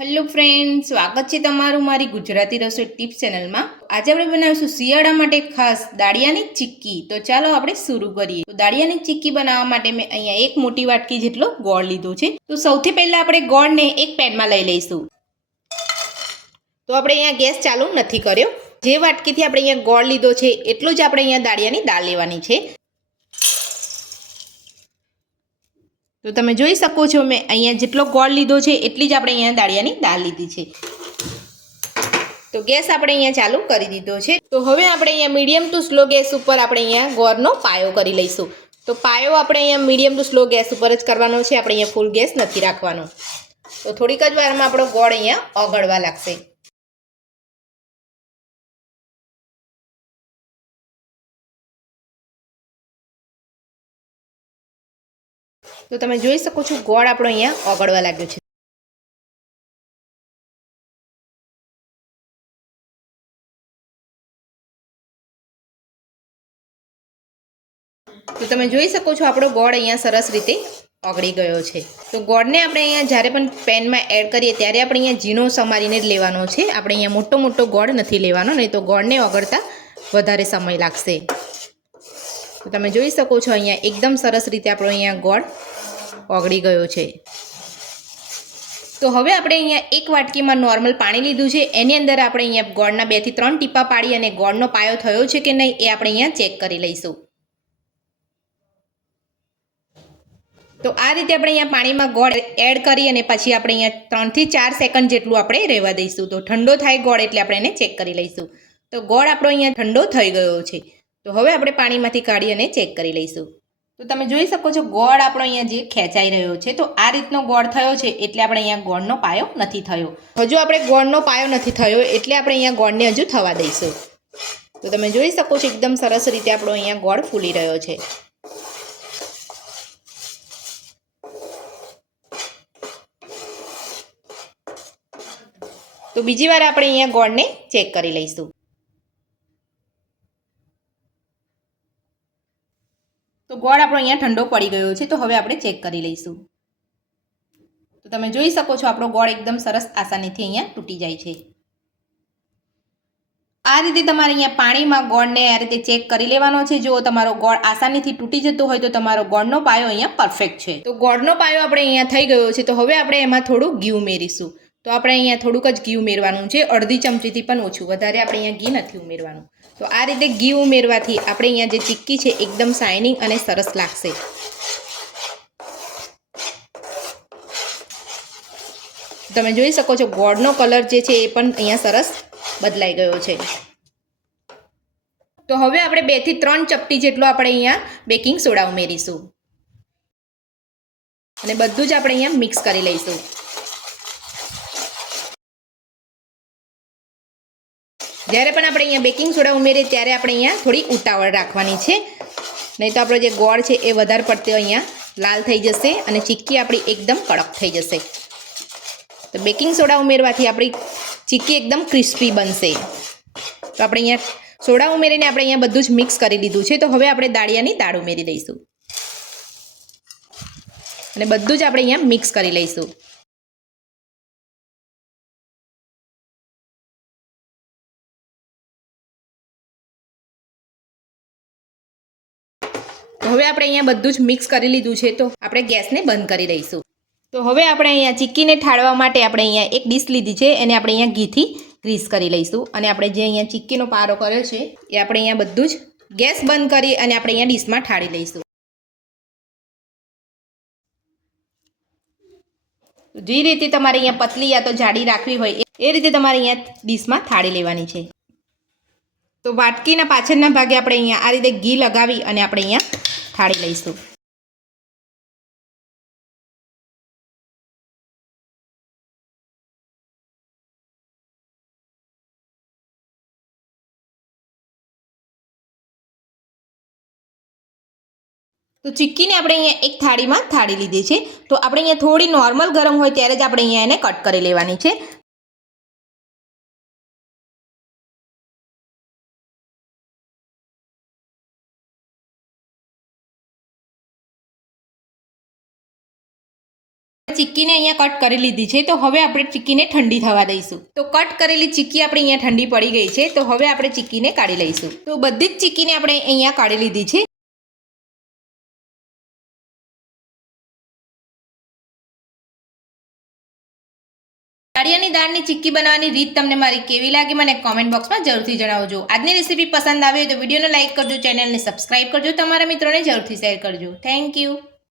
Hello friend, સ્વાગત છે તમારું મારી ગુજરાતી રસોઈ ટિપ્સ ચેનલમાં। આજે આપણે બનાવીશું શિયાળા માટે ખાસ દાળિયાની ચીક્કી। તો ચાલો આપણે શરૂ કરીએ। તો દાળિયાની ચીક્કી બનાવવા માટે મેં અહીંયા એક મોટી વાટકી જેટલો ગોળ લીધો છે। તો સૌથી પહેલા આપણે ગોળને એક પેનમાં લઈ લઈશું। તો આપણે અહીંયા ગેસ ચાલુ નથી કર્યો। જે વાટકીથી આપણે અહીંયા ગોળ લીધો છે એટલું જ આપણે અહીંયા દાળિયાની દાળ લેવાની છે। તો તમે જોઈ શકો છો મેં અહીંયા જેટલો ગોળ લીધો છે એટલી જ આપણે અહીંયા દાળિયાની દાળ લીધી છે। તો ગેસ આપણે અહીંયા ચાલુ કરી દીધો છે। તો હવે આપણે અહીંયા મીડિયમ ટુ સ્લો ગેસ ઉપર આપણે અહીંયા ગોળનો પાયો કરી લઈશું। તો પાયો આપણે અહીંયા મીડિયમ ટુ સ્લો ગેસ ઉપર જ કરવાનો છે, આપણે અહીંયા ફૂલ ગેસ નથી રાખવાનો। તો થોડીક જ વારમાં આપણો ગોળ અહીંયા ઓગળવા લાગશે। તો તમે જોઈ શકો છો ગોળ આપણો અહીંયા ઓગળવા લાગ્યો છે। તો તમે જોઈ શકો છો આપણો ગોળ અહીંયા સરસ રીતે ઓગળી ગયો છે। તો ગોળને આપણે અહીંયા જ્યારે પણ પેનમાં એડ કરીએ ત્યારે આપણે અહીંયા ઝીણો સમારીને જ લેવાનો છે, આપણે અહીંયા મોટો મોટો ગોળ નથી લેવાનો, નહીં તો ગોળને ઓગળતા વધારે સમય લાગશે। તો તમે જોઈ શકો છો અહીંયા એકદમ સરસ રીતે આપણો અહીંયા ગોળ ઓગળી ગયો છે। તો હવે આપણે અહીંયા એક વાટકીમાં નોર્મલ પાણી લીધું છે, એની અંદર આપણે અહીંયા ગોળના 2 થી 3 ટીપા પાડી અને ગોળનો પાયો થયો છે કે નહીં એ આપણે અહીંયા ચેક કરી લઈશું। તો આ રીતે આપણે અહીંયા પાણીમાં ગોળ એડ કરી અને પછી આપણે અહીંયા 3 થી 4 સેકન્ડ જેટલું આપણે રહેવા દઈશું। તો ઠંડો થાય ગોળ એટલે આપણે એને ચેક કરી લઈશું। તો ગોળ આપણો અહીંયા ઠંડો થઈ ગયો છે। તો હવે આપણે પાણીમાંથી કાઢી અને ચેક કરી લઈશું। તો તમે જોઈ શકો છો ગોળ આપણો અહીંયા જે ખેંચાઈ રહ્યો છે, તો આ રીતનો ગોળ થયો છે એટલે આપણે અહીંયા ગોળનો પાયો નથી થયો। હજુ આપણે ગોળનો પાયો નથી થયો એટલે આપણે અહીંયા ગોળને હજુ થવા દઈશું। તો તમે જોઈ શકો છો એકદમ સરસ રીતે આપણો અહીંયા ગોળ ફૂલી રહ્યો છે। તો બીજી વાર આપણે અહીંયા ગોળને ચેક કરી લઈશું। તો ગોળ આપણો અહીંયા ઠંડો પડી ગયો છે, તો હવે આપણે ચેક કરી લઈશું। તો તમે જોઈ શકો છો આપણો ગોળ એકદમ સરસ આસાનીથી અહીંયા તૂટી જાય છે। આ રીતે તમારે અહીંયા પાણીમાં ગોળને આ રીતે ચેક કરી લેવાનો છે। જો તમારો ગોળ આસાનીથી તૂટી જતો હોય તો તમારો ગોળનો પાયો અહીંયા પરફેક્ટ છે। તો ગોળનો પાયો આપણે અહીંયા થઈ ગયો છે। તો હવે આપણે એમાં થોડું ઘી ઉમેરીશું। તો આપણે અહીંયા થોડુંક જ ઘી ઉમેરવાનું છે, અડધી ચમચીથી પણ ઓછું, વધારે આપણે અહીંયા ઘી નથી ઉમેરવાનું। તો આ રીતે ઘી ઉમેરવાથી આપણે અહીંયા જે ચીક્કી છે એકદમ શાઇનિંગ અને સરસ લાગશે। તમે જોઈ શકો છો ગોળનો કલર જે છે એ પણ અહીંયા સરસ બદલાઈ ગયો છે। તો હવે આપણે 2 થી 3 ચપટી જેટલો આપણે અહીંયા બેકિંગ સોડા ઉમેરીશું અને બધું જ આપણે અહીંયા મિક્સ કરી લઈશું। જ્યારે પણ આપણે અહીંયા બેકિંગ સોડા ઉમેરીએ ત્યારે આપણે અહીંયા થોડી ઉતાવળ રાખવાની છે, નહીં તો આપણો જે ગોળ છે એ વધારે પડતો અહીંયા લાલ થઈ જશે અને ચીક્કી આપણી એકદમ કડક થઈ જશે। તો બેકિંગ સોડા ઉમેરવાથી આપણી ચીક્કી એકદમ ક્રિસ્પી બનશે। તો આપણે અહીંયા સોડા ઉમેરીને આપણે અહીંયા બધું જ મિક્સ કરી દીધું છે। તો હવે આપણે દાળિયાની દાળ ઉમેરી દઈશું અને બધું જ આપણે અહીંયા મિક્સ કરી લઈશું। તો હવે આપણે અહીંયા બધું જ મિક્સ કરી લીધું છે, તો આપણે ગેસને બંધ કરી દઈશું। તો હવે આપણે અહીંયા ચીક્કીને ઠાળવા માટે આપણે અહીંયા એક ડીશ લીધી છે, એને આપણે અહીંયા ઘીથી ગ્રીસ કરી લઈશું અને આપણે જે અહીંયા ચીક્કીનો પારો કર્યો છે એ આપણે અહીંયા બધું જ ગેસ બંધ કરી અને આપણે અહીંયા ડીશમાં ઠાળી લઈશું। જે રીતે તમારે અહીંયા પતલી યા તો જાડી રાખવી હોય એ રીતે તમારે અહીંયા ડીશમાં થાળી લેવાની છે। તો વાટકીના પાછળના ભાગે આપણે અહીંયા આ રીતે ઘી લગાવી અને આપણે અહીંયા થાળી લઈશું। તો ચીક્કીને આપણે અહીંયા એક થાળીમાં થાળી લીધી છે। તો આપણે અહીંયા થોડી નોર્મલ ગરમ હોય ત્યારે જ આપણે અહીંયા એને કટ કરી લેવાની છે। ચીક્કીને અહીંયા કટ કરી લીધી છે તો હવે આપણે ચીક્કીને ઠંડી થવા દઈશું. તો કટ કરેલી ચીક્કી આપણે અહીંયા ઠંડી પડી ગઈ છે તો હવે આપણે ચીક્કીને કાઢી લઈશું. તો બધી જ ચીક્કીને આપણે અહીંયા કાઢી લીધી છે. દાળિયાની દાળની ચીક્કી બનાવવાની રીત તમને મારી કેવી લાગી મને કોમેન્ટ બોક્સમાં જરૂરથી જણાવજો. આજની રેસીપી પસંદ આવી હોય તો વિડીયોને લાઇક કરજો, ચેનલને સબસ્ક્રાઇબ કરજો, તમારા મિત્રોને જરૂરથી શેર કરજો. Thank you.